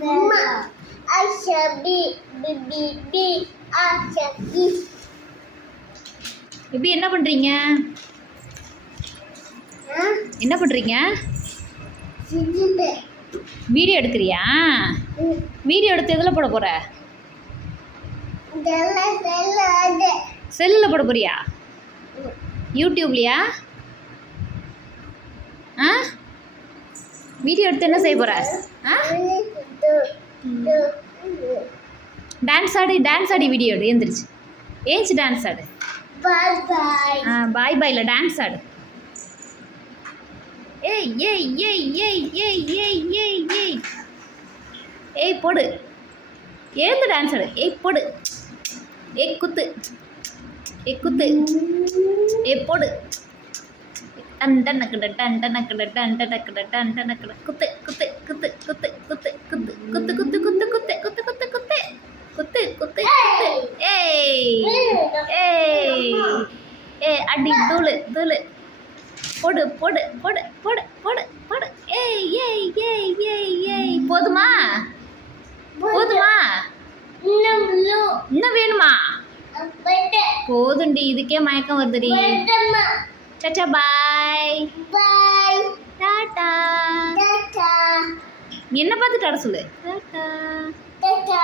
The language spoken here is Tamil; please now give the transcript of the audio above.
Mama, I shall be, be, be, be, I எப்படி என்ன பண்றீங்க? என்ன பண்றீங்க? வீடியோ எடுக்கிறியா? வீடியோ எடுத்து எதில் போட போற? செல்லில் போட போறியா? யூடியூப்லையா? ஆ? வீடியோ எடுத்து என்ன செய்ய போகிற ஆ? டான்ஸ் ஆடி டான்ஸ் ஆடி வீடியோ எடு. எழுந்திரிச்சு ஏஞ்சி டான்ஸ் ஆடு. ஆ பாய் பாயில் டான்ஸ் ஆடு. ஏய் ஏய் ஏய் ஏய் ஏய் ஏய் ஏய் ஏய். ஏய் போடு. எழுந்து டான்ஸ் ஆடு. ஏய் போடு. ஏய் குத்து. எக்குத்து எப்போடு ஏய் போடு டன் டனக்கட குத்து குத்து குத்து குத்து குத்து குத்து குத்து குத்து குத்து குத்து குத்து குத்து குத்து குத்து குத்து குத்து ஏய் ஏய் ஏய் அடி தூளு தூளு போடு போடு போடு போடு போடு போடு ஏய் ஏய் ஏய் ஏய் ஏய் போதுமா போதுண்டி இதுக்கே மயக்கம் வருதுடி. சச்சா பாய். பாய். டாடா டாடா என்ன பார்த்துட்டு சொல்லு? டாடா டாடா